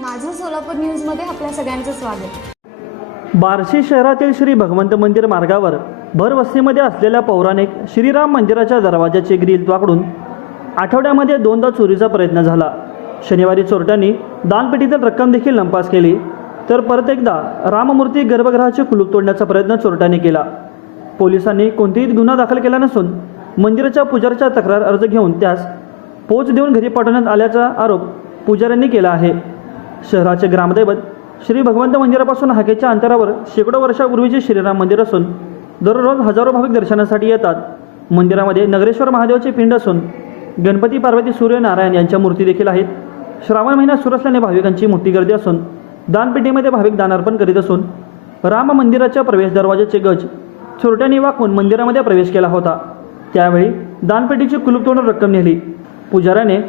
माझं सोलापूर न्यूजमध्ये आपल्या सगळ्यांचं स्वागत. बार्शी शहरातील श्री भगवंत मंदिर मार्गावर भरवस्तीमध्ये असलेल्या पौराणिक श्रीराम मंदिराच्या दरवाजाचे ग्रील वाकडून आठवड्यामध्ये दोनदा चोरीचा प्रयत्न झाला. शनिवारी चोरट्यांनी दानपेटीतील रक्कम देखील लंपास केली. तर परत एकदा राममूर्ती गर्भगृहाचे कुलूप तोडण्याचा प्रयत्न चोरट्यांनी केला. पोलिसांनी कोणतीही गुन्हा दाखल केला नसून मंदिराच्या पुजाऱ्याचा तक्रार अर्ज घेऊन त्यास पोच देऊन घरी पाठवण्यात आल्याचा आरोप पुजाऱ्यांनी केला आहे. शहराचे ग्रामदैवत श्री भगवंत मंदिरापासून हाकेच्या अंतरावर शेकडो वर्षापूर्वीचे श्रीराम मंदिर असून दररोज हजारो भाविक दर्शनासाठी येतात. मंदिरामध्ये नगरेश्वर महादेवाचे पिंड असून गणपती पार्वती सूर्यनारायण यांच्या मूर्ती देखील आहेत. श्रावण महिना सुरू असल्याने भाविकांची मोठी गर्दी असून दानपेटीमध्ये भाविक दानार्पण करीत असून राम मंदिराच्या प्रवेश दरवाजाचे गज चोरट्याने वाकून मंदिरामध्ये प्रवेश केला होता. त्यावेळी दानपेटीची कुलूप तोडून रक्कम नेली. पुजाऱ्याने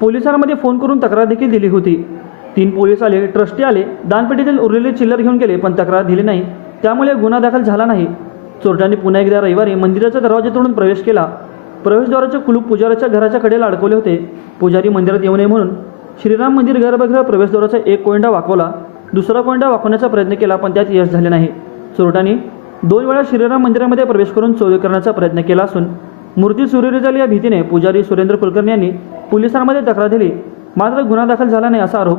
पोलिसांमध्ये फोन करून तक्रार देखील दिली होती. तीन पोलीस आले ट्रस्टी आले दानपेटीतील उरलेले चिल्लर घेऊन गेले पण तक्रार दिली नाही. त्यामुळे गुन्हा दाखल झाला नाही. चोरट्यांनी पुन्हा एकदा रविवारी मंदिराच्या दरवाजा तोडून प्रवेश केला. प्रवेशद्वाराचे कुलूप पुजाऱ्याच्या घराच्या कडेला अडकवले होते. पुजारी मंदिरात येऊ नये म्हणून श्रीराम मंदिर गर्भगृह प्रवेशद्वाराचा एक कोयंडा वाकवला. दुसरा कोयंडा वाकवण्याचा प्रयत्न केला पण त्यात यश झाले नाही. चोरट्यांनी दोन वेळा श्रीराम मंदिरामध्ये प्रवेश करून चोरी करण्याचा प्रयत्न केला असून मूर्ती सुरेरी झाली या भीतीने पुजारी सुरेंद्र कुलकर्णी यांनी पोलिसांमध्ये तक्रार दिली. मात्र गुन्हा दाखल झाला नाही असा आरोप